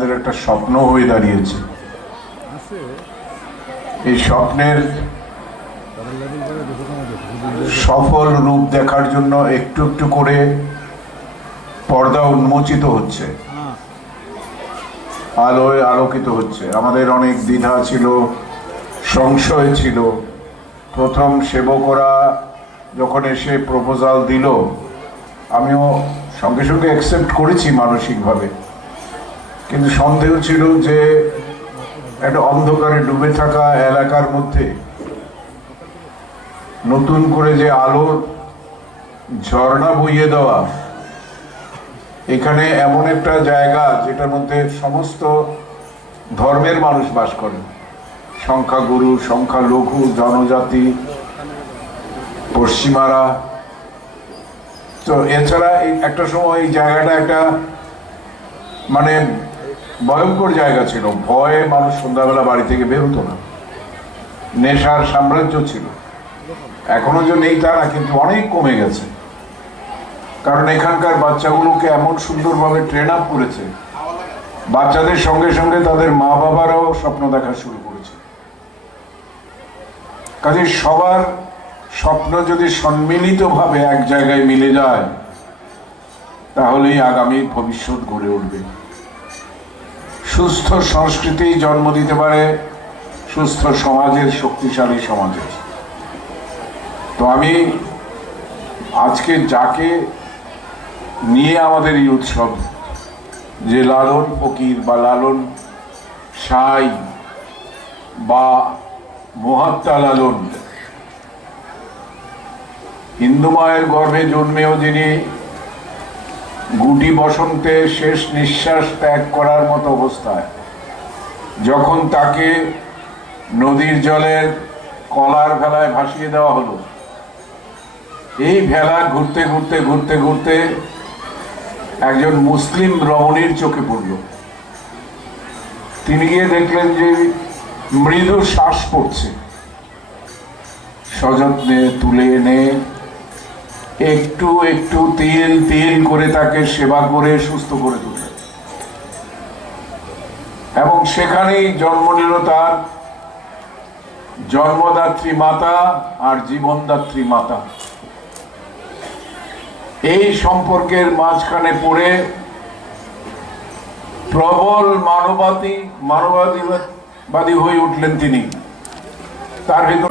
আমাদের একটা স্বপ্ন হয়ে দাঁড়িয়েছে। এই স্বপ্নের সফল রূপ দেখার জন্য একটু একটু করে পর্দা উন্মোচিত হচ্ছে, আলোয় আলোকিত হচ্ছে। আমাদের অনেক দ্বিধা ছিল, সংশয় ছিল। প্রথম সেবকরা যখন এসে প্রপোজাল দিল, আমিও সঙ্গে সঙ্গে অ্যাকসেপ্ট করেছি মানসিকভাবে, কিন্তু সন্দেহ ছিল যে একটা অন্ধকারে ডুবে থাকা এলাকার মধ্যে নতুন করে যে আলোর ঝর্ণা বইয়ে দেওয়া, এখানে এমন একটা জায়গা যেটার মধ্যে সমস্ত ধর্মের মানুষ বাস করেন, সংখ্যাগুরু, সংখ্যালঘু, জনজাতি, পশ্চিমারা। তো এছাড়া একটা সময় এই জায়গাটা একটা মানে ভয়ঙ্কর জায়গা ছিল, ভয়ে মানুষ সন্ধ্যাবেলা বাড়ি থেকে বের হতো না, নেশার সাম্রাজ্য ছিল। এখনো যে নেই তা না, কিন্তু অনেক কমে গেছে, কারণ এখানকার বাচ্চাগুলোকে এমন সুন্দরভাবে ট্রেন আপ করেছে, বাচ্চাদের সঙ্গে সঙ্গে তাদের মা বাবারাও স্বপ্ন দেখা শুরু করেছে। কাজে সবার স্বপ্ন যদি সম্মিলিতভাবে এক জায়গায় মিলে যায়, তাহলেই আগামী ভবিষ্যৎ গড়ে উঠবে। সুস্থ সংস্কৃতি জন্ম দিতে পারে সুস্থ সমাজের, শক্তিশালী সমাজের। তো আমি আজকে যাকে নিয়ে আমাদের এই উৎসব, যে লালন ফকির বা লালন সাঁই বা মহাত্মা লালন, হিন্দু মায়ের গর্ভে জন্মেও যিনি গুটি বসন্তে শেষ নিঃশ্বাস ত্যাগ করার মতো অবস্থায়, যখন তাকে নদীর জলের কলার ভেলায় ভাসিয়ে দেওয়া হলো, এই ভেলা ঘুরতে ঘুরতে ঘুরতে ঘুরতে একজন মুসলিম রমণীর চোখে পড়ল। তিনি গিয়ে দেখলেন যে মৃদু শ্বাস পড়ছে, সযত্নে তুলে এনে একটু একটু তিল তিল করে তাকে সেবা করে সুস্থ করে তুললেন, এবং সেখানেই জন্ম নিল তার জন্মদাত্রী মাতা আর জীবনদাত্রী মাতা। এই সম্পর্কের মাঝখানে পড়ে প্রবল মানববাদী হয়ে উঠলেন তিনি। তার ভিতর